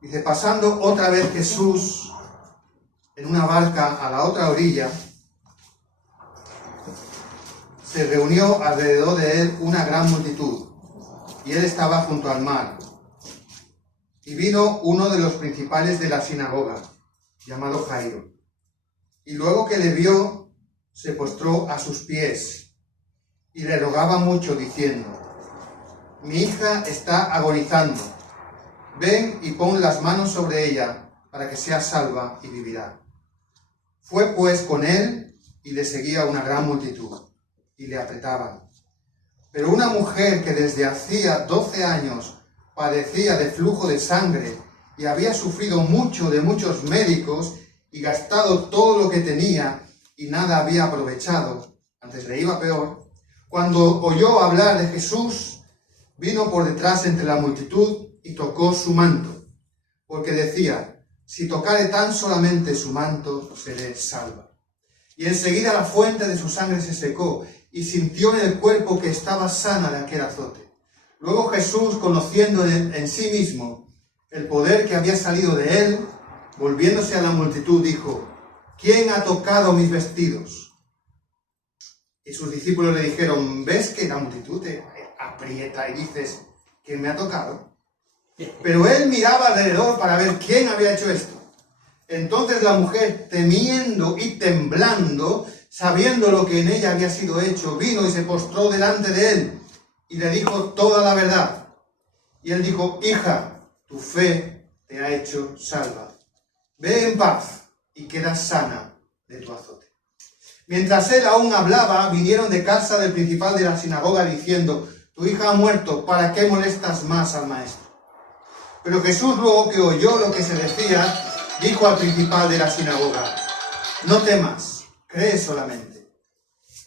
Dice, pasando otra vez Jesús en una barca a la otra orilla, se reunió alrededor de él una gran multitud, y él estaba junto al mar. Y vino uno de los principales de la sinagoga, llamado Jairo, y luego que le vio, se postró a sus pies, y le rogaba mucho, diciendo, mi hija está agonizando, ven y pon las manos sobre ella, para que sea salva y vivirá. Fue pues con él, y le seguía una gran multitud, y le apretaban. Pero una mujer que desde hacía 12 años padecía de flujo de sangre, y había sufrido mucho de muchos médicos, y gastado todo lo que tenía, y nada había aprovechado, antes le iba peor, cuando oyó hablar de Jesús, vino por detrás entre la multitud, y tocó su manto, porque decía, si tocare tan solamente su manto, seré salva. Y enseguida la fuente de su sangre se secó, y sintió en el cuerpo que estaba sana de aquel azote. Luego Jesús, conociendo en sí mismo el poder que había salido de él, volviéndose a la multitud, dijo, ¿quién ha tocado mis vestidos? Y sus discípulos le dijeron, ¿ves que la multitud te aprieta y dices, ¿quién me ha tocado? Pero él miraba alrededor para ver quién había hecho esto. Entonces la mujer, temiendo y temblando, sabiendo lo que en ella había sido hecho, vino y se postró delante de él y le dijo toda la verdad. Y él dijo, hija, tu fe te ha hecho salva. Ve en paz y queda sana de tu azote. Mientras él aún hablaba, vinieron de casa del principal de la sinagoga diciendo, tu hija ha muerto, ¿para qué molestas más al maestro? Pero Jesús, luego que oyó lo que se decía, dijo al principal de la sinagoga, no temas, cree solamente.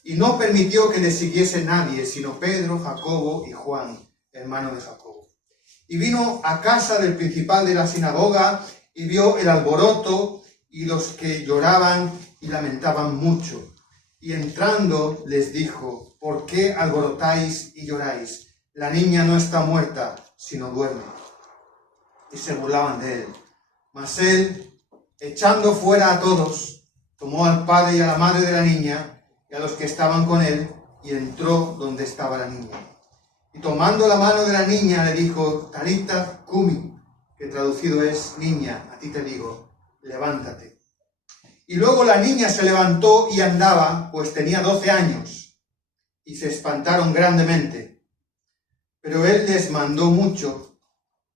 Y no permitió que le siguiese nadie, sino Pedro, Jacobo y Juan, hermano de Jacobo. Y vino a casa del principal de la sinagoga y vio el alboroto y los que lloraban y lamentaban mucho. Y entrando les dijo, ¿por qué alborotáis y lloráis? La niña no está muerta, sino duerme. Y se burlaban de él. Mas él, echando fuera a todos, tomó al padre y a la madre de la niña y a los que estaban con él, y entró donde estaba la niña. Y tomando la mano de la niña le dijo, Talita cumi, que traducido es, niña, a ti te digo, levántate. Y luego la niña se levantó y andaba, pues tenía 12 años, y se espantaron grandemente. Pero él les mandó mucho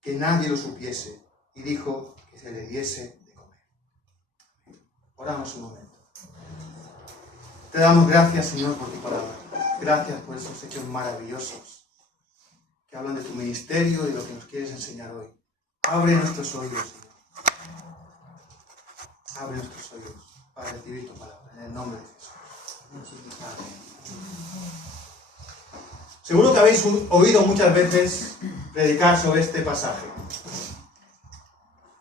que nadie lo supiese, y dijo que se le diese de comer. Oramos un momento. Te damos gracias, Señor, por tu palabra. Gracias por esos hechos maravillosos que hablan de tu ministerio y de lo que nos quieres enseñar hoy. Abre nuestros oídos, Señor. Abre nuestros oídos para recibir tu palabra, en el nombre de Jesús. Seguro que habéis oído muchas veces predicar sobre este pasaje.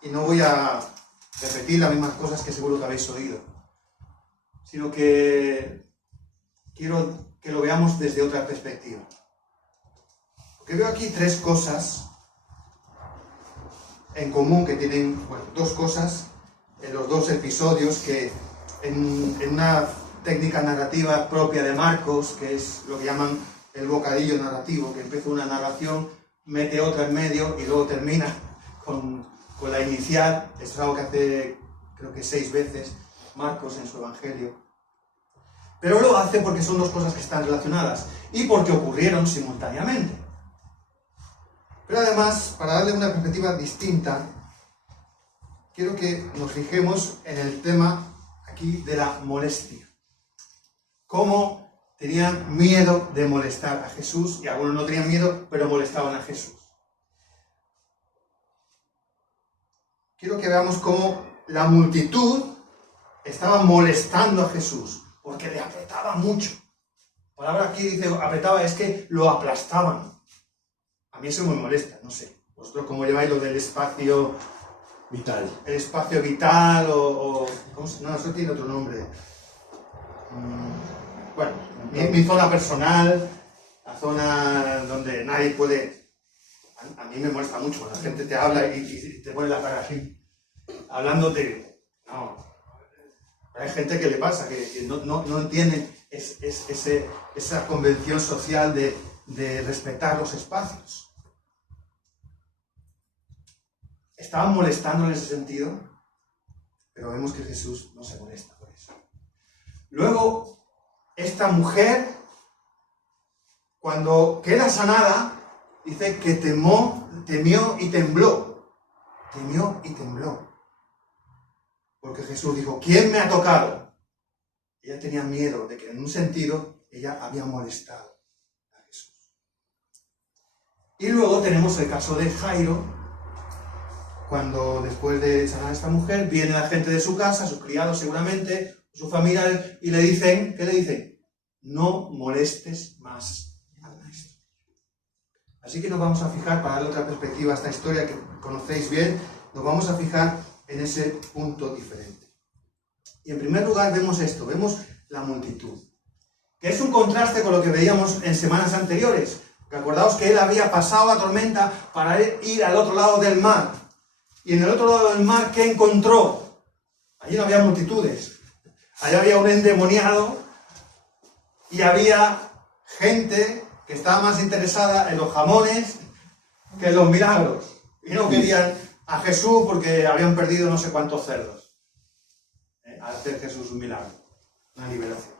Y no voy a repetir las mismas cosas que seguro que habéis oído, sino que quiero que lo veamos desde otra perspectiva. Porque veo aquí tres cosas en común que tienen, dos cosas en los dos episodios que en una técnica narrativa propia de Marcos, que es lo que llaman el bocadillo narrativo, que empieza una narración, mete otra en medio y luego termina con la inicial. Esto es algo que hace, creo que 6 veces Marcos en su Evangelio. Pero lo hace porque son dos cosas que están relacionadas y porque ocurrieron simultáneamente. Pero además, para darle una perspectiva distinta, quiero que nos fijemos en el tema aquí de la molestia. Cómo tenían miedo de molestar a Jesús, y algunos no tenían miedo, pero molestaban a Jesús. Quiero que veamos cómo la multitud estaba molestando a Jesús, porque le apretaba mucho. La palabra aquí dice apretaba, es que lo aplastaban. A mí eso me molesta, no sé. Vosotros cómo lleváis lo del espacio vital. El espacio vital o ¿cómo se? No, eso tiene otro nombre. Bueno, mi zona personal, la zona donde nadie puede... A mí me molesta mucho cuando la gente te habla y te pone la cara así, hablándote. No. Hay gente que le pasa, que no entiende esa convención social de respetar los espacios. Estaban molestando en ese sentido, pero vemos que Jesús no se molesta por eso. Luego, esta mujer, cuando queda sanada, dice que temió y tembló. Temió y tembló. Porque Jesús dijo, ¿quién me ha tocado? Ella tenía miedo de que en un sentido ella había molestado a Jesús. Y luego tenemos el caso de Jairo, cuando después de sanar a esta mujer, viene la gente de su casa, sus criados seguramente, su familia, y le dicen, ¿qué le dicen? No molestes más al maestro. Así que nos vamos a fijar, para darle otra perspectiva a esta historia que conocéis bien, nos vamos a fijar en ese punto diferente. Y en primer lugar vemos esto, vemos la multitud, que es un contraste con lo que veíamos en semanas anteriores. Que acordaos que él había pasado la tormenta para ir al otro lado del mar. Y en el otro lado del mar, ¿qué encontró? Allí no había multitudes. Allí había un endemoniado y había gente que estaba más interesada en los jamones que en los milagros. Y no querían a Jesús porque habían perdido no sé cuántos cerdos. Al hacer Jesús un milagro, una liberación.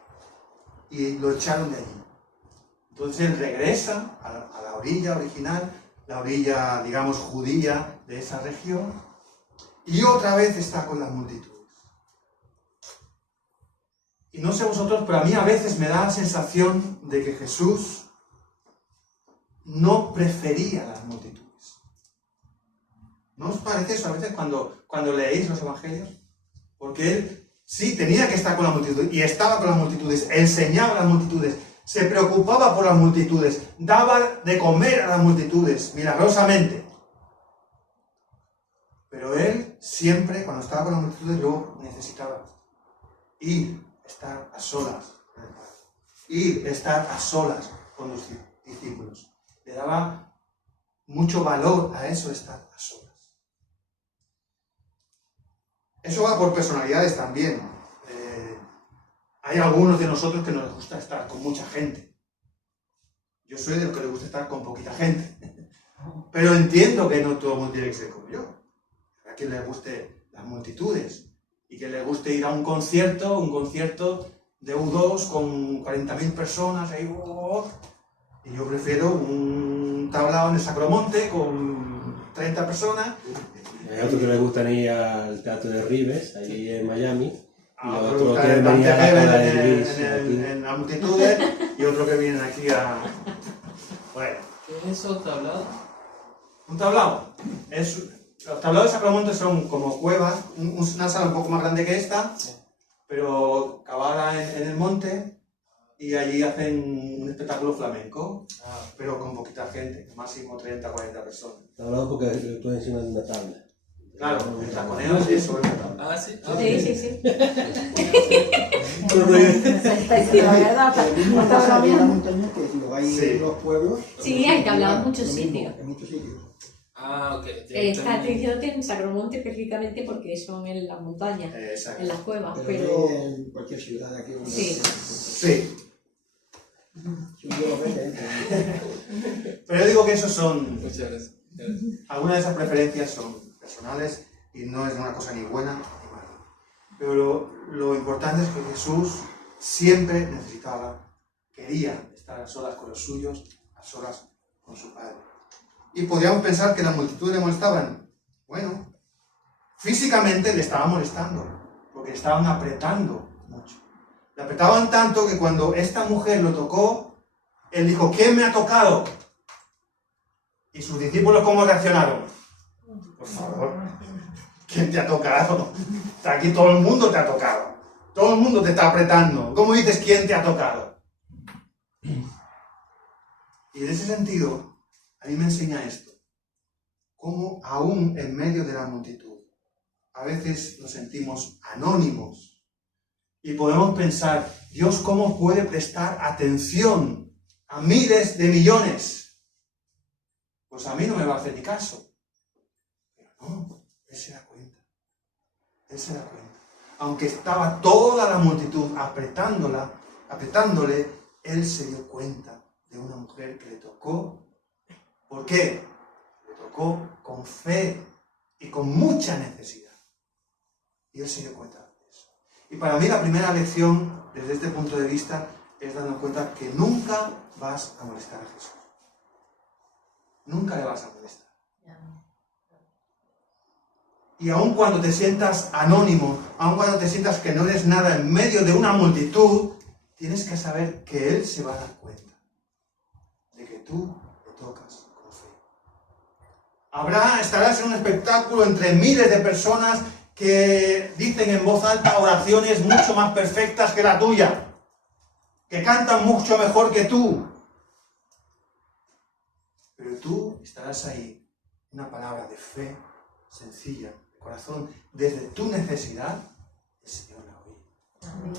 Y lo echaron de allí. Entonces él regresa a la orilla original, la orilla, digamos, judía de esa región, y otra vez está con las multitudes. Y no sé vosotros, pero a mí a veces me da la sensación de que Jesús no prefería las multitudes. ¿No os parece eso a veces cuando leéis los evangelios? Porque él sí tenía que estar con las multitudes, y estaba con las multitudes, enseñaba a las multitudes, se preocupaba por las multitudes, daba de comer a las multitudes, milagrosamente. Pero él siempre, cuando estaba con las multitudes, luego necesitaba estar a solas con el Padre, estar a solas con los discípulos. Le daba mucho valor a eso, estar a solas. Eso va por personalidades también. Hay algunos de nosotros que nos gusta estar con mucha gente. Yo soy de los que le gusta estar con poquita gente. Pero entiendo que no todo el mundo tiene que ser como yo. A quien le guste las multitudes y que le guste ir a un concierto de U2 con 40.000 personas ahí. Y yo prefiero un tablao en el Sacromonte con 30 personas. Hay otros que les gustan ir al Teatro de Rives, ahí en Miami. Y otros que vienen en las multitudes y otros que vienen aquí a... Bueno. ¿Qué es eso, tablado? Un tablao. Los tablados de Sacromonte son como cuevas, una sala un poco más grande que esta, pero cavada en el monte, y allí hacen un espectáculo flamenco, pero con poquita gente, máximo 30 o 40 personas. Tablado porque tú encima de una tabla. Claro, el taconeo es sobre la tabla. Ah, sí. Sí. La verdad, la montaña que lo hay en los pueblos. Sí, hay tablado en muchos sitios. En muchos sitios. Ah, ok. Está diciéndote en Sacromonte específicamente porque son en las montañas, en las cuevas, pero... en cualquier ciudad de aquí. Sí. Sí. Pero yo digo que esos son... Muchas gracias. Algunas de esas preferencias son personales y no es una cosa ni buena ni mala. Pero lo importante es que Jesús siempre quería estar a solas con los suyos, a solas con su Padre. Y podríamos pensar que la multitud le molestaban. Bueno, físicamente le estaban molestando, porque le estaban apretando mucho. Le apretaban tanto que cuando esta mujer lo tocó, él dijo, ¿quién me ha tocado? ¿Y sus discípulos cómo reaccionaron? Por favor, ¿quién te ha tocado? Aquí todo el mundo te ha tocado. Todo el mundo te está apretando. ¿Cómo dices quién te ha tocado? Y en ese sentido, a mí me enseña esto. Cómo aún en medio de la multitud, a veces nos sentimos anónimos. Y podemos pensar, Dios, ¿cómo puede prestar atención a miles de millones? pues a mí no me va a hacer ni caso. Pero no, él se da cuenta. Él se da cuenta. Aunque estaba toda la multitud apretándole, él se dio cuenta de una mujer que le tocó. ¿Por qué? Le tocó con fe y con mucha necesidad. Y él se dio cuenta de eso. Y para mí la primera lección, desde este punto de vista, es darnos cuenta que nunca vas a molestar a Jesús. Nunca le vas a molestar. Y aun cuando te sientas anónimo, aun cuando te sientas que no eres nada en medio de una multitud, tienes que saber que Él se va a dar cuenta de que tú le tocas con fe. Estarás en un espectáculo entre miles de personas que dicen en voz alta oraciones mucho más perfectas que la tuya, que cantan mucho mejor que tú. Pero tú estarás ahí, una palabra de fe sencilla, de corazón, desde tu necesidad, el Señor la oye. Amén.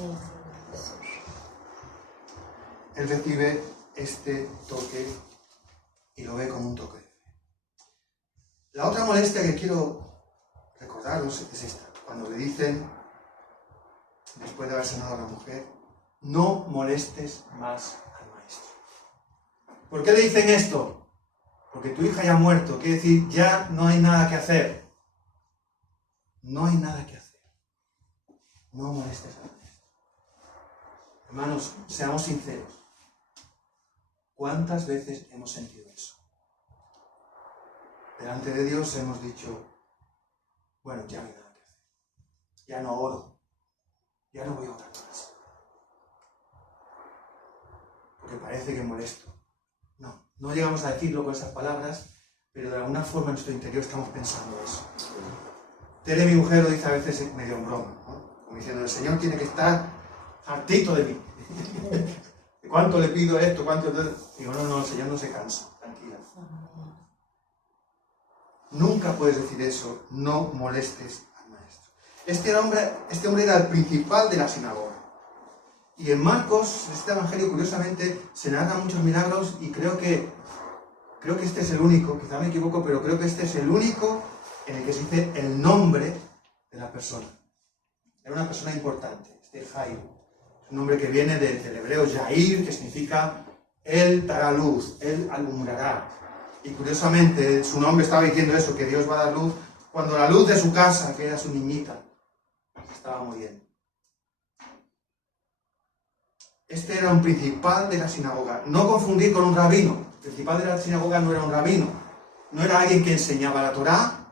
Él recibe este toque y lo ve como un toque de fe. La otra molestia que quiero recordaros es esta. Cuando le dicen, después de haber sanado a la mujer, no molestes más al maestro. ¿Por qué le dicen esto? Porque tu hija ya ha muerto, quiere decir, ya no hay nada que hacer. No hay nada que hacer. No molestes al maestro. Hermanos, seamos sinceros. ¿Cuántas veces hemos sentido eso? Delante de Dios hemos dicho, bueno, ya no hay nada que hacer. Ya no oro. Ya no voy a orar más. Porque parece que molesto. No llegamos a decirlo con esas palabras, pero de alguna forma en nuestro interior estamos pensando eso. Tere, mi mujer, lo dice a veces medio en broma, ¿no? Como diciendo, el Señor tiene que estar hartito de mí. ¿Cuánto le pido esto? ¿Cuánto? Digo, no, el Señor no se cansa, tranquila. Nunca puedes decir eso, no molestes al maestro. Este hombre era el principal de la sinagoga. Y en Marcos, este evangelio, curiosamente, se narran muchos milagros y creo que este es el único, quizá me equivoco, pero creo que este es el único en el que se dice el nombre de la persona. Era una persona importante, este Jairo. Es un nombre que viene del hebreo Yair, que significa él dará luz, él alumbrará. Y curiosamente, su nombre estaba diciendo eso, que Dios va a dar luz, cuando la luz de su casa, que era su niñita, estaba muriendo. Este era un principal de la sinagoga. No confundir con un rabino. El principal de la sinagoga no era un rabino. No era alguien que enseñaba la Torá.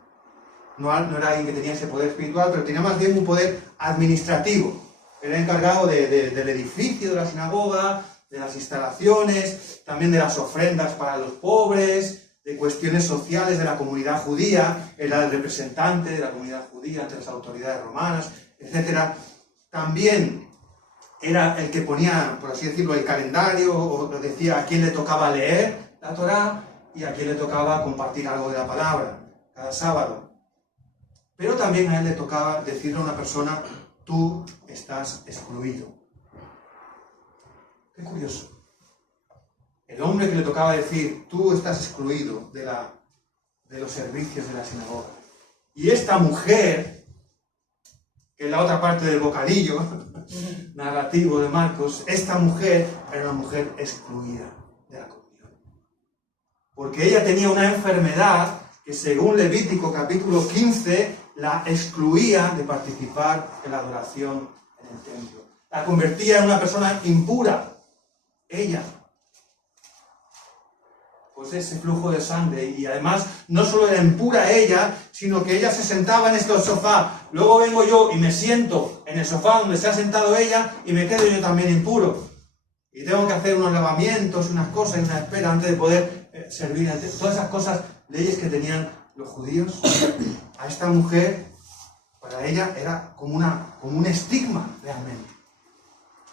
No era alguien que tenía ese poder espiritual, pero tenía más bien un poder administrativo. Era encargado del edificio de la sinagoga, de las instalaciones, también de las ofrendas para los pobres, de cuestiones sociales de la comunidad judía. Era el representante de la comunidad judía ante las autoridades romanas, etc. También era el que ponía, por así decirlo, el calendario, o decía a quién le tocaba leer la Torá y a quién le tocaba compartir algo de la palabra cada sábado. Pero también a él le tocaba decirle a una persona, tú estás excluido. Qué curioso. El hombre que le tocaba decir, tú estás excluido de los servicios de la sinagoga. Y esta mujer, que es la otra parte del bocadillo narrativo de Marcos, esta mujer era una mujer excluida de la comunión. Porque ella tenía una enfermedad que según Levítico capítulo 15 la excluía de participar en la adoración en el templo. La convertía en una persona impura. Ella. Pues ese flujo de sangre. Y además no solo era impura ella, sino que ella se sentaba en este sofá. Luego vengo yo y me siento en el sofá donde se ha sentado ella y me quedo yo también impuro. Y tengo que hacer unos lavamientos, unas cosas y una espera antes de poder servir. Todas esas cosas, leyes que tenían los judíos. A esta mujer, para ella, era como un estigma realmente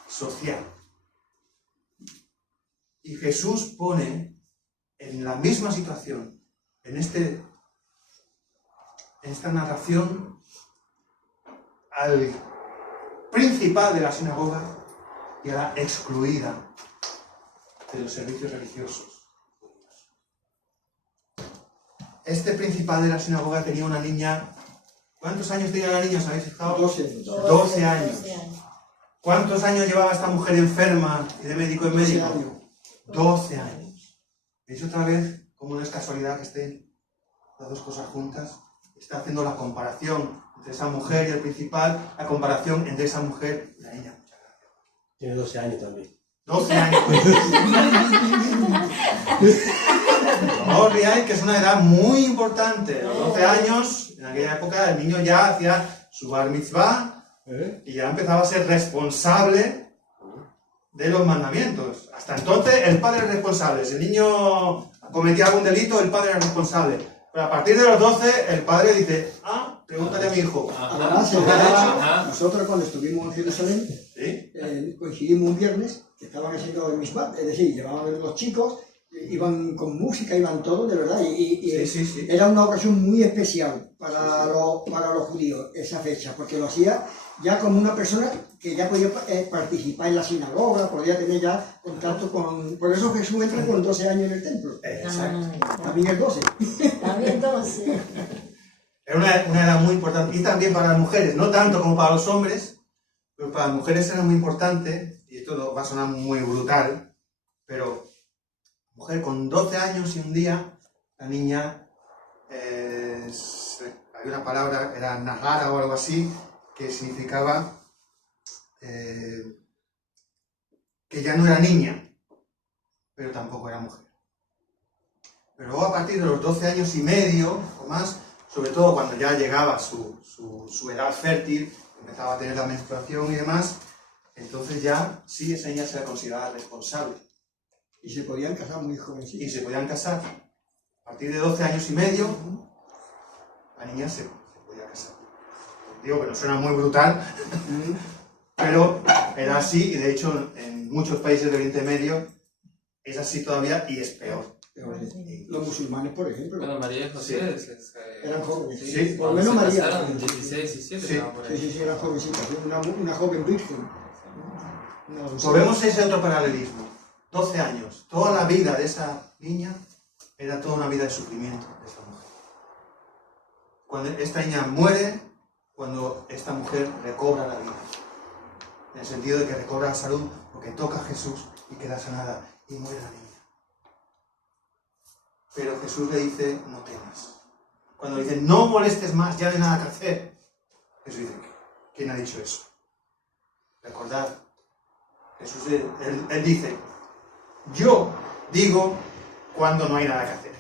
social. Y Jesús pone en la misma situación, en esta narración, al principal de la sinagoga y a la excluida de los servicios religiosos. este principal de la sinagoga tenía una niña. ¿Cuántos años tenía la niña? ¿Os habéis fijado? 12 años. 12 años. ¿Cuántos años llevaba esta mujer enferma y de médico en médico? 12 años. 12 años. ¿Veis otra vez cómo no es casualidad que estén las dos cosas juntas? Está haciendo la comparación entre esa mujer y el principal, la comparación entre esa mujer y la niña. Muchas gracias. Tiene 12 años también. 12 años. No os riáis, que es una edad muy importante. A los 12 años, en aquella época, el niño ya hacía su bar mitzvah y ya empezaba a ser responsable de los mandamientos. Hasta entonces, el padre es responsable. Si el niño cometía algún delito, el padre es responsable. Pero a partir de los 12, el padre dice, pregúntale a mi hijo. Además, nosotros cuando estuvimos en Jerusalén, ¿Sí? coincidimos un viernes que estaban haciendo el misbah, es decir, llevaban los chicos, iban con música, iban todos, de verdad, y Sí. era una ocasión muy especial para los judíos, esa fecha, porque lo hacía ya como una persona que ya podía participar en la sinagoga, podía tener ya contacto con... Por eso Jesús entra con 12 años en el templo. Exacto. También el 12. También 12. Era una edad muy importante. Y también para las mujeres, no tanto como para los hombres, pero para las mujeres era muy importante, y esto va a sonar muy brutal, pero mujer con 12 años y un día, la niña, hay una palabra, era nagara o algo así, que significaba que ya no era niña, pero tampoco era mujer. Pero luego a partir de los 12 años y medio o más, sobre todo cuando ya llegaba su edad fértil, empezaba a tener la menstruación y demás, entonces ya sí esa niña se la consideraba responsable. Y se podían casar muy jovencitos. Y se podían casar. A partir de 12 años y medio, la niña se podía casar. Digo que no suena muy brutal, pero era así, y de hecho en muchos países del Oriente Medio es así todavía y es peor. Los musulmanes, por ejemplo, Bueno, María y José eran jóvenes. Sí, Por lo menos María. casaron, 16, 17, Sí. estaban por ahí. Sí, eran jovencitas. Una joven virgen. Pues vemos ese otro paralelismo. 12 años. Toda la vida de esa niña era toda una vida de sufrimiento de esta mujer. Cuando esta niña muere, cuando esta mujer recobra la vida. En el sentido de que recobra la salud, porque toca a Jesús y queda sanada y muere la niña. Pero Jesús le dice, no temas. Cuando le dice, no molestes más, ya no hay nada que hacer. Jesús dice, ¿quién ha dicho eso? Recordad, Jesús, él dice, yo digo cuando no hay nada que hacer.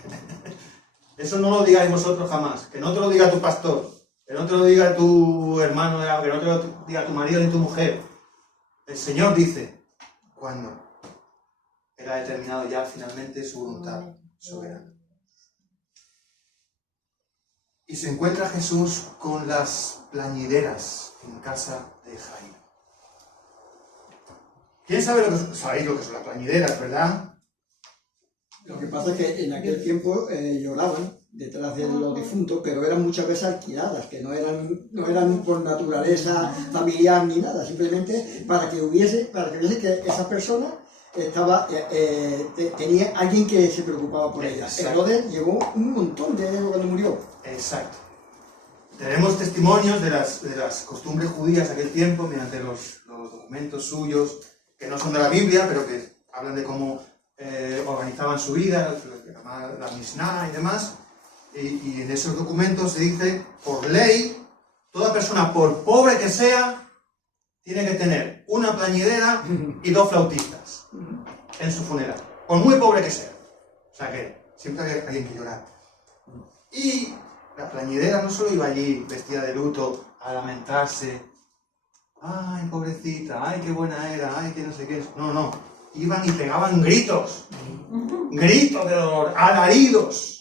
Eso no lo digáis vosotros jamás. Que no te lo diga tu pastor, que no te lo diga tu hermano, que no te lo diga tu marido ni tu mujer. El Señor dice cuando Él ha determinado ya finalmente su voluntad soberana. Y se encuentra Jesús con las plañideras en casa de Jairo. ¿Quién sabe sabéis lo que son las plañideras, verdad? Lo que pasa es que en aquel tiempo lloraban detrás de los difuntos, pero eran muchas veces alquiladas, que no eran por naturaleza familiar ni nada, simplemente para que hubiese que esa persona tenía alguien que se preocupaba por ella. Herodes llevó un montón de ellos cuando murió. Exacto. Tenemos testimonios de las costumbres judías de aquel tiempo mediante los documentos suyos, que no son de la Biblia, pero que hablan de cómo organizaban su vida, la Mishnah y demás. Y en esos documentos se dice, por ley, toda persona, por pobre que sea, tiene que tener una plañidera y 2 flautistas en su funeral, por muy pobre que sea. O sea que siempre había alguien que llorar. Y la plañidera no solo iba allí vestida de luto a lamentarse, ay, pobrecita, ay, qué buena era, ay, que no sé qué. No, iban y pegaban gritos de dolor, alaridos.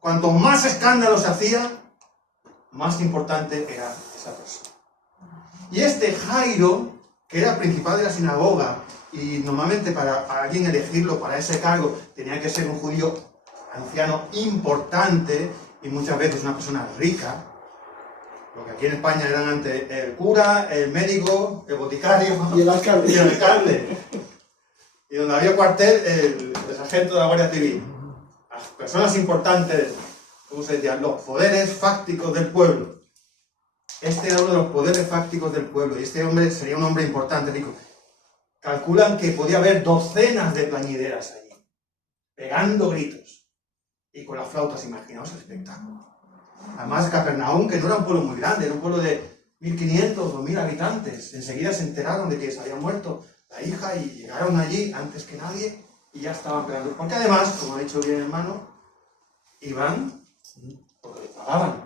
Cuanto más escándalo se hacía, más importante era esa persona. Y este Jairo, que era principal de la sinagoga, y normalmente para alguien elegirlo para ese cargo tenía que ser un judío anciano importante y muchas veces una persona rica, lo que aquí en España eran antes el cura, el médico, el boticario y el alcalde. Y donde había cuartel, el sargento de la Guardia Civil. las personas importantes, ¿cómo se decía? Los poderes fácticos del pueblo. Este era uno de los poderes fácticos del pueblo, y este hombre sería un hombre importante, rico. Calculan que podía haber docenas de plañideras allí, pegando gritos, y con las flautas, imaginaos el espectáculo. Además, Capernaum, que no era un pueblo muy grande, era un pueblo de 1.500 o 1.000 habitantes, enseguida se enteraron de que se había muerto la hija y llegaron allí antes que nadie y ya estaban pegando. Porque además, como ha dicho bien el hermano, iban porque les pagaban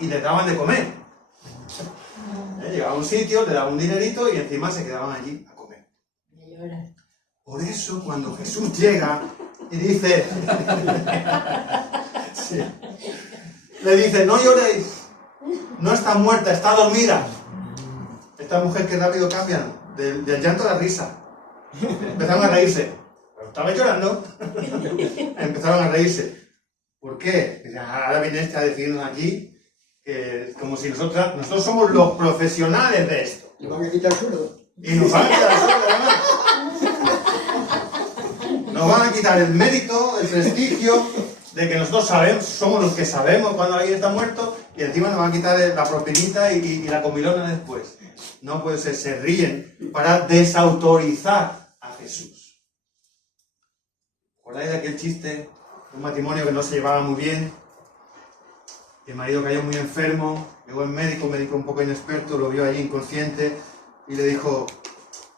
y les daban de comer. Llegaba a un sitio, le daban un dinerito y encima se quedaban allí a comer. Por eso cuando Jesús llega y dice, sí, le dice, no lloréis, no está muerta, está dormida. Esta mujer que rápido cambian del llanto a la risa. Empezaron a reírse. Pero estaba llorando. Empezaron a reírse. ¿Por qué? Ahora viene este a decirnos aquí que como si nosotros somos los profesionales de esto. Le van a quitar el sueldo. Y nos van a quitar el sueldo, además. Nos van a quitar el mérito, el prestigio de que nosotros somos los que sabemos cuando alguien está muerto, y encima nos van a quitar la propinita y la comilona después. No puede ser, se ríen para desautorizar a Jesús. ¿Recordáis aquel chiste de un matrimonio que no se llevaba muy bien? El marido cayó muy enfermo, llegó el médico un poco inexperto, lo vio allí inconsciente y le dijo,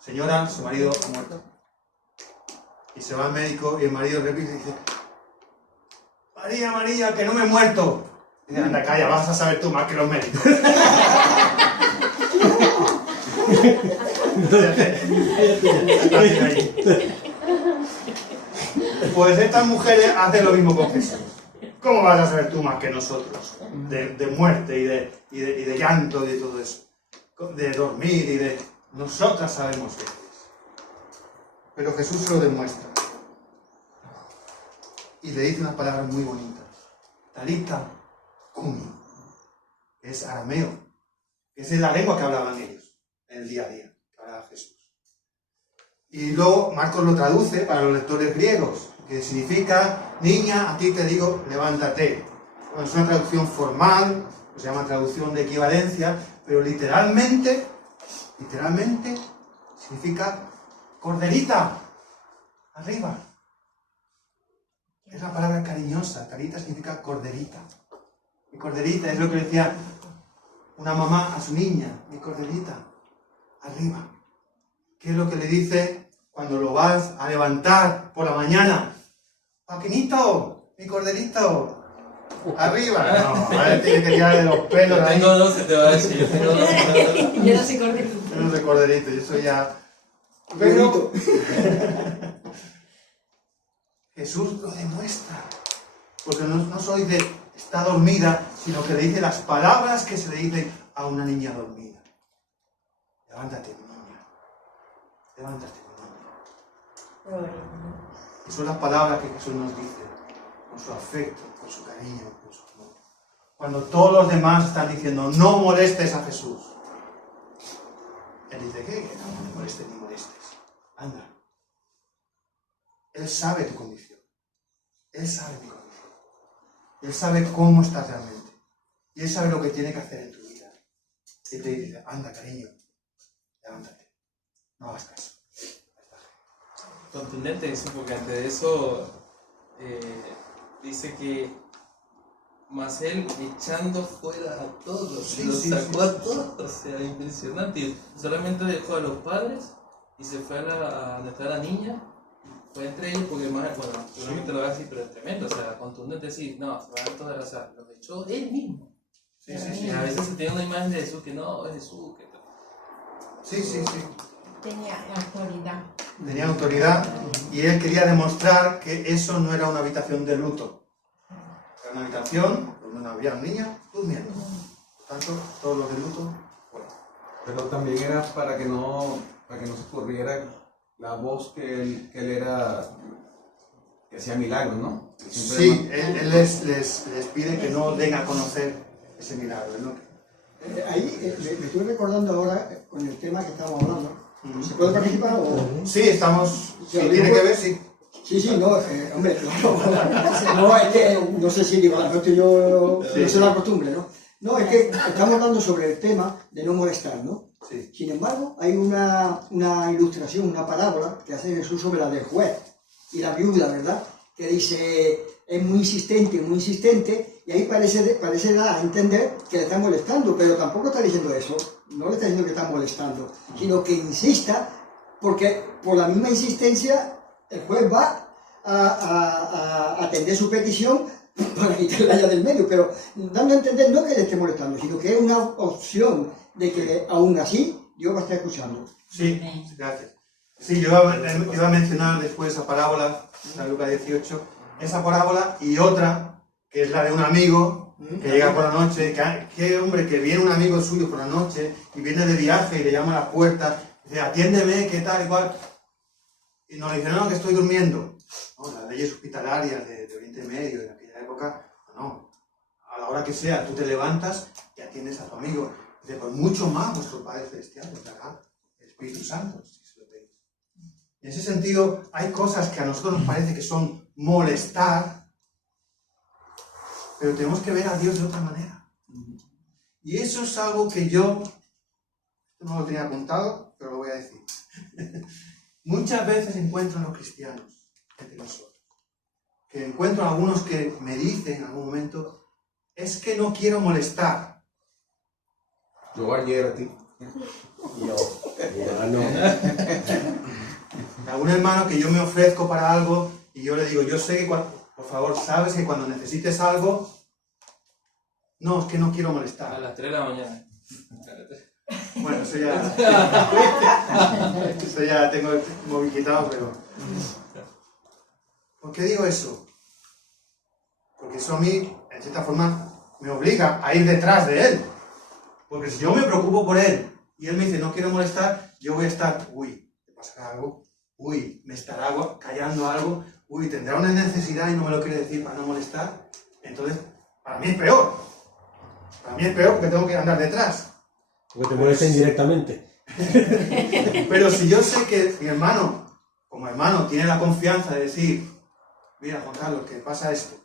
señora, su marido ha muerto. Y se va al médico y el marido repite y dice, María, María, que no me he muerto. Y dice, anda, calla, vas a saber tú más que los médicos. Pues estas mujeres hacen lo mismo con Jesús. ¿Cómo vas a saber tú más que nosotros? De muerte y de llanto y de todo eso. De dormir y de... Nosotras sabemos qué es. Pero Jesús se lo demuestra. Y le dice unas palabras muy bonitas. Talita cumi. Es arameo. Esa es la lengua que hablaban ellos en el día a día, que hablaba Jesús. Y luego Marcos lo traduce para los lectores griegos, que significa, niña, a ti te digo, levántate. Bueno, es una traducción formal, se llama traducción de equivalencia, pero literalmente significa corderita, arriba. Es la palabra cariñosa, talita significa corderita. Mi corderita es lo que decía una mamá a su niña, mi corderita, arriba. ¿Qué es lo que le dice cuando lo vas a levantar por la mañana? Paquinito, mi corderito, arriba. No, a ver, tiene que tirar de los pelos. Yo tengo dos, se te va a decir. Yo tengo dos, Yo no soy corderito. Yo no soy corderito, yo soy ya... Pero Jesús lo demuestra. Porque no soy de está dormida, sino que le dice las palabras que se le dicen a una niña dormida. Levántate, mi niña. Levántate, mi niña. Y son las palabras que Jesús nos dice, con su afecto, con su cariño, con su amor. Cuando todos los demás están diciendo, no molestes a Jesús. Él dice, ¿qué? No me molestes ni molestes. Anda. Él sabe tu condición. Él sabe mi condición. Él sabe cómo estás realmente. Y Él sabe lo que tiene que hacer en tu vida. Y te dice, anda, cariño, levántate. No hagas caso. Contundente eso, porque antes de eso dice que más él echando fuera a todos, los sacó a todos, o sea, impresionante. Y solamente dejó a los padres y se fue a donde está la niña. Fue entre ellos porque más, bueno, seguramente lo va a decir, pero es tremendo, o sea, contundente decir, no, se van todas, o sea, los echó él mismo. Sí. A veces se tiene una imagen de Jesús que no, es Jesús, que Sí. Tenía autoridad. Tenía autoridad y él quería demostrar que eso no era una habitación de luto. Era una habitación donde no había niños durmiendo. Por tanto, todos los de luto, bueno. Pero también era para que no se corriera la voz que él era, que hacía milagros, ¿no? Sí, él les pide que no den a conocer ese milagro, ¿no? Ahí me estoy recordando ahora con el tema que estábamos hablando. ¿Se puede participar o...? Sí, estamos... Si tiene que ver, sí. Sí, no, es que, hombre, claro. No, es que, no sé si digo, a lo mejor yo no sé la costumbre, ¿no? No, es que estamos hablando sobre el tema de no molestar, ¿no? Sí. Sin embargo, hay una ilustración, una parábola que hace Jesús sobre la del juez y la viuda, ¿verdad? Que dice, es muy insistente, y ahí parece dar a entender que le está molestando, pero tampoco está diciendo eso, no le está diciendo que está molestando, sino que insista, porque por la misma insistencia el juez va a atender su petición para quitarla ya del medio, pero dando a entender no que le esté molestando, sino que es una opción de que aún así Dios va a estar escuchando. Sí, gracias. Sí, yo iba a mencionar después esa parábola, San Lucas 18, esa parábola y otra, que es la de un amigo que llega por la noche, que hombre, que viene un amigo suyo por la noche y viene de viaje y le llama a la puerta, dice, atiéndeme, ¿qué tal? Igual. Y nos dice, no, que estoy durmiendo. No, las leyes hospitalarias de Oriente Medio, de aquella época, no. A la hora que sea, tú te levantas y atiendes a tu amigo. Dice, pues mucho más vuestro Padre Celestial os dará el Espíritu Santo, si se lo pedís. En ese sentido, hay cosas que a nosotros nos parece que son molestar, pero tenemos que ver a Dios de otra manera. Y eso es algo que yo, no lo tenía apuntado, pero lo voy a decir. Muchas veces encuentro en los cristianos, entre nosotros, que encuentro a algunos que me dicen en algún momento, es que no quiero molestar. Yo ayer a ti. Algún hermano que yo me ofrezco para algo y yo le digo, yo sé que, por favor, sabes que cuando necesites algo, no, es que no quiero molestar. A las 3 de la mañana. Bueno, eso ya tengo el móvil quitado, pero... ¿Por qué digo eso? Porque eso a mí, en cierta forma, me obliga a ir detrás de él. Porque si yo me preocupo por él y él me dice no quiero molestar, yo voy a estar, uy, ¿te pasará algo? Uy, ¿me estará callando algo? Uy, ¿tendrá una necesidad y no me lo quiere decir para no molestar? Entonces, para mí es peor. Para mí es peor porque tengo que andar detrás. Porque te molesten directamente. Pero si yo sé que mi hermano, como hermano, tiene la confianza de decir, mira, Juan Carlos, que pasa esto.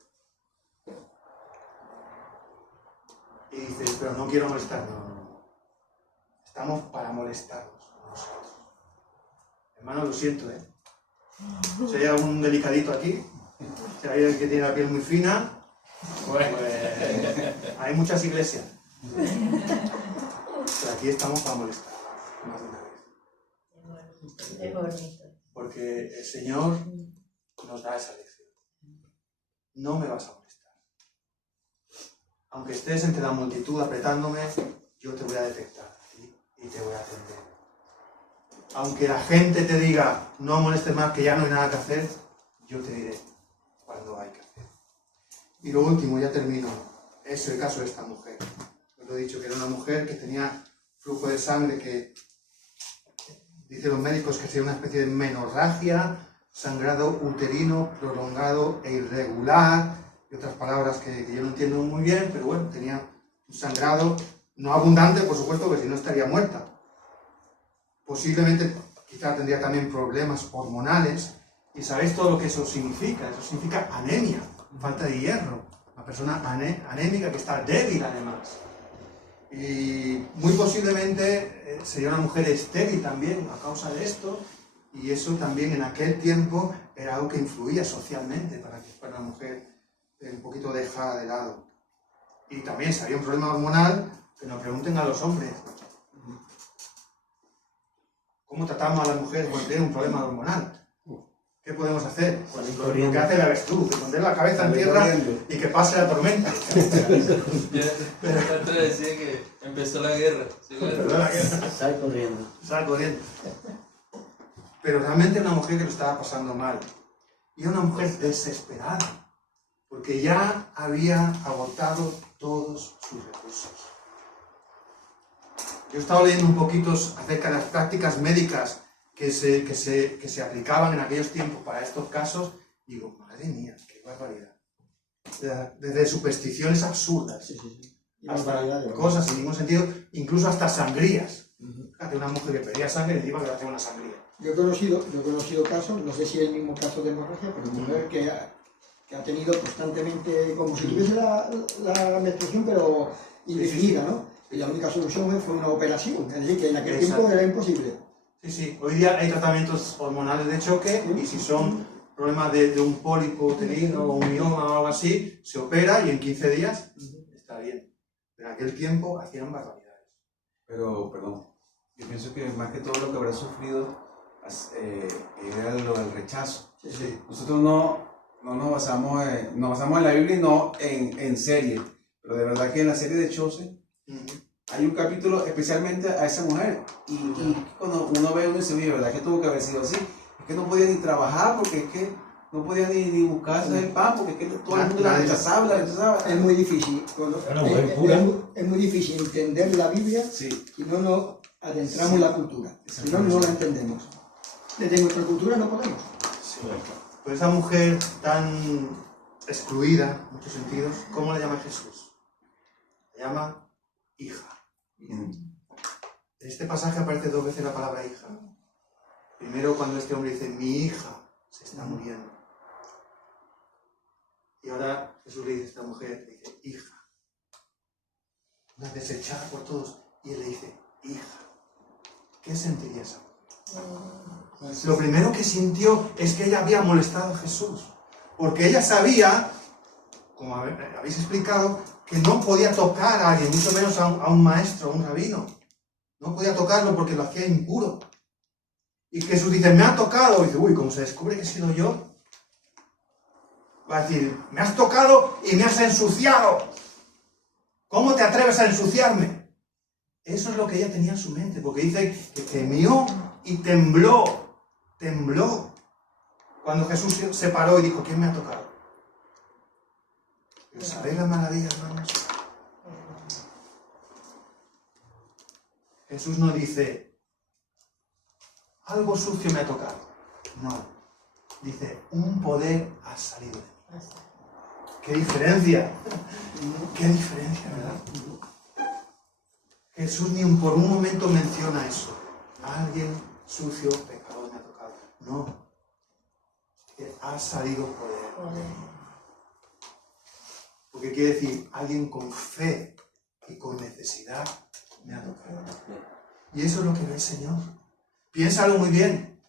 Y dices, pero no quiero molestar. No. Estamos para molestarnos nosotros. Hermano, lo siento, ¿eh? Si hay algún delicadito aquí, si hay alguien que tiene la piel muy fina, pues hay muchas iglesias. Pero aquí estamos para molestar. Más de una vez. Es bonito. Porque el Señor nos da esa lección. No me vas a molestar. Aunque estés entre la multitud apretándome, yo te voy a detectar y te voy a atender. Aunque la gente te diga, no molestes más, que ya no hay nada que hacer, yo te diré cuando hay que hacer. Y lo último, ya termino, es el caso de esta mujer. Os lo he dicho, que era una mujer que tenía flujo de sangre que, dicen los médicos, que sería una especie de menorragia, sangrado uterino prolongado e irregular, y otras palabras que yo no entiendo muy bien, pero bueno, tenía un sangrado no abundante, por supuesto, que si no estaría muerta. Posiblemente, quizá tendría también problemas hormonales, y sabéis todo lo que eso significa anemia, falta de hierro, una persona anémica que está débil además. Y muy posiblemente sería una mujer estéril también a causa de esto, y eso también en aquel tiempo era algo que influía socialmente para que fuera una mujer un poquito dejada de lado. Y también si había un problema hormonal, que nos pregunten a los hombres, ¿cómo tratamos a las mujeres cuando tienen un problema hormonal? ¿Qué podemos hacer? Pues lo que hace la avestruz, poner la cabeza en tierra y que pase la tormenta. Pero decía que empezó la guerra. Sal corriendo. Sal corriendo. Pero realmente una mujer que lo estaba pasando mal. Y una mujer desesperada. Porque ya había agotado todos sus recursos. Yo he estado leyendo un poquito acerca de las prácticas médicas que se aplicaban en aquellos tiempos para estos casos, y digo, madre mía, qué barbaridad. Desde supersticiones absurdas, hasta cosas sin ningún sentido, incluso hasta sangrías. Fíjate, una mujer que pedía sangre y le iba a hacer una sangría. Yo he conocido casos, no sé si es el mismo caso de hemorragia, pero mujer que ha tenido constantemente, como si tuviese la menstruación, pero indefinida, ¿no? Y la única solución fue una operación, es decir, que en aquel tiempo era imposible. Sí, sí. Hoy día hay tratamientos hormonales de choque y si son problemas de un pólipo uterino o un mioma o algo así, se opera y en 15 días está bien. Pero en aquel tiempo hacían barbaridades. Pero, perdón, yo pienso que más que todo lo que habrá sufrido era lo del rechazo. Sí, sí. Nosotros no nos basamos en la Biblia y no en serie, pero de verdad que en la serie de Chose hay un capítulo especialmente a esa mujer y cuando uno ve, uno dice, oye, ¿verdad que tuvo que haber sido así? Es que no podía ni trabajar porque es que no podía ni buscarse el pan porque es que todo el mundo la rechazaba. Es muy difícil. Es muy difícil entender la Biblia si no nos adentramos en la cultura. Si no, no la entendemos. Desde nuestra cultura no podemos. Sí. Pues esa mujer tan excluida en muchos sentidos, ¿cómo la llama Jesús? La llama hija. En este pasaje aparece 2 veces la palabra hija. Primero cuando este hombre dice, mi hija se está muriendo. Y ahora Jesús le dice a esta mujer, le dice, hija. Una desechada por todos. Y él le dice, hija. ¿Qué sentiría esa mujer? Lo primero que sintió es que ella había molestado a Jesús. Porque ella sabía, como habéis explicado, que no podía tocar a alguien, mucho menos a un maestro, a un rabino. No podía tocarlo porque lo hacía impuro. Y Jesús dice, me ha tocado. Y dice, uy, como se descubre que he sido yo, va a decir, me has tocado y me has ensuciado. ¿Cómo te atreves a ensuciarme? Eso es lo que ella tenía en su mente, porque dice que temió y tembló. Tembló. Cuando Jesús se paró y dijo, ¿quién me ha tocado? Pero ¿sabéis la maravilla, hermanos? Jesús no dice, algo sucio me ha tocado. No. Dice, un poder ha salido de mí. ¡Qué diferencia! ¡Qué diferencia, verdad! Jesús ni por un momento menciona eso. Alguien sucio, pecador me ha tocado. No. Que ha salido poder. Porque quiere decir, alguien con fe y con necesidad me ha tocado. Y eso es lo que ve el Señor. Piénsalo muy bien.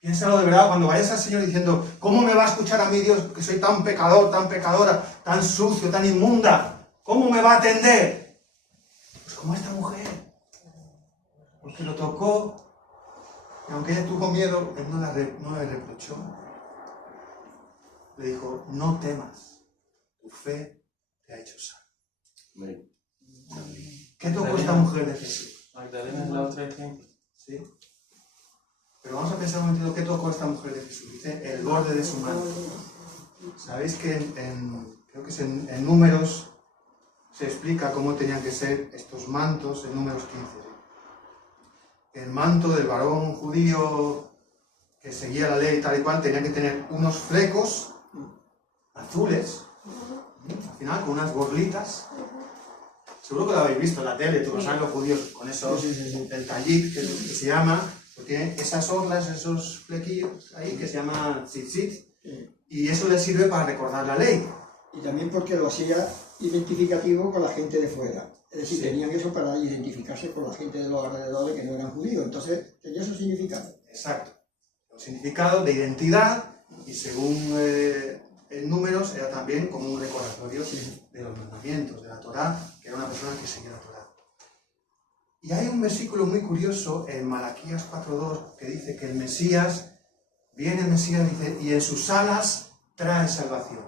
Piénsalo de verdad, cuando vayas al Señor diciendo, ¿cómo me va a escuchar a mí Dios que soy tan pecador, tan pecadora, tan sucio, tan inmunda? ¿Cómo me va a atender? Pues como esta mujer. Porque lo tocó, y aunque ella tuvo miedo, él no le reprochó. Le dijo, no temas, tu fe te ha hecho sano. ¿Qué tocó esta mujer de Jesús? Magdalena es la otra ejemplo. ¿Sí? Pero vamos a pensar un momentito qué tocó esta mujer de Jesús. Dice el borde de su manto. Sabéis que creo que es en Números se explica cómo tenían que ser estos mantos en Números 15. El manto del varón judío que seguía la ley tal y cual tenía que tener unos flecos azules, al final con unas borlitas. Seguro que lo habéis visto en la tele, tú lo sabes, los judíos con esos, el tallit que se llama, pues tiene esas orlas, esos flequillos ahí que se llaman tzitzit, y eso les sirve para recordar la ley. Y también porque lo hacía identificativo con la gente de fuera. Es decir, tenían eso para identificarse con la gente de los alrededores que no eran judíos. Entonces, tenía su significado. Exacto. Un significado de identidad y según en Números era también como un recordatorio de los mandamientos, de la Torá, que era una persona que seguía la Torá. Y hay un versículo muy curioso en Malaquías 4.2 que dice que el Mesías, viene el Mesías dice, y en sus alas trae salvación.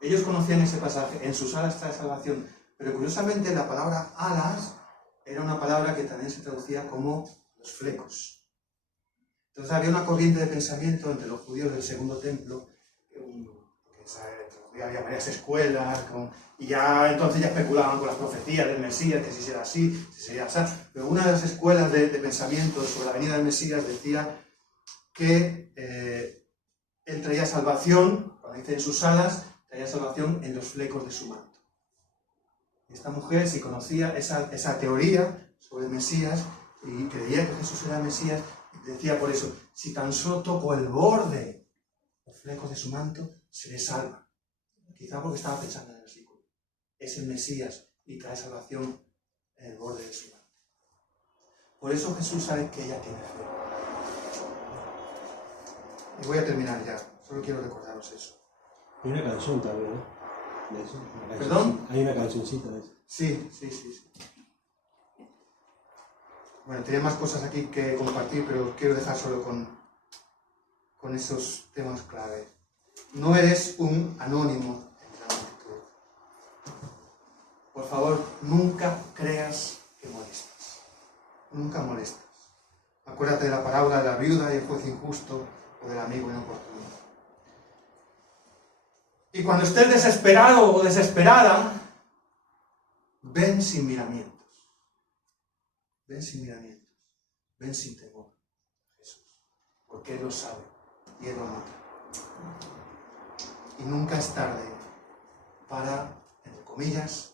Ellos conocían ese pasaje, en sus alas trae salvación, pero curiosamente la palabra alas era una palabra que también se traducía como los flecos. Entonces había una corriente de pensamiento entre los judíos del Segundo Templo, que había varias escuelas, y ya entonces ya especulaban con las profecías del Mesías, que si será así, si sería así. Pero una de las escuelas de pensamiento sobre la venida del Mesías decía que él traía salvación, cuando dice en sus alas, traía salvación en los flecos de su manto. Y esta mujer, si conocía esa teoría sobre el Mesías, y creía que Jesús era el Mesías, decía por eso, si tan solo toco el borde, los flecos de su manto, seré salva. Quizá porque estaba pensando en el versículo. Es el Mesías y trae salvación en el borde de su manto. Por eso Jesús sabe que ella tiene fe. Y voy a terminar ya, solo quiero recordaros eso. Hay una canción también, ¿no? De eso, una ¿Perdón? Hay una cancioncita de eso. Sí. Bueno, tenía más cosas aquí que compartir, pero quiero dejar solo con esos temas clave. No eres un anónimo en la multitud. Por favor, nunca creas que molestas. Nunca molestas. Acuérdate de la parábola de la viuda y el juez injusto o del amigo inoportuno. Y cuando estés desesperado o desesperada, ven sin miramientos. Ven sin miramientos. Ven sin temor, Jesús. Porque Él lo sabe y Él lo nota. Y nunca es tarde para, entre comillas,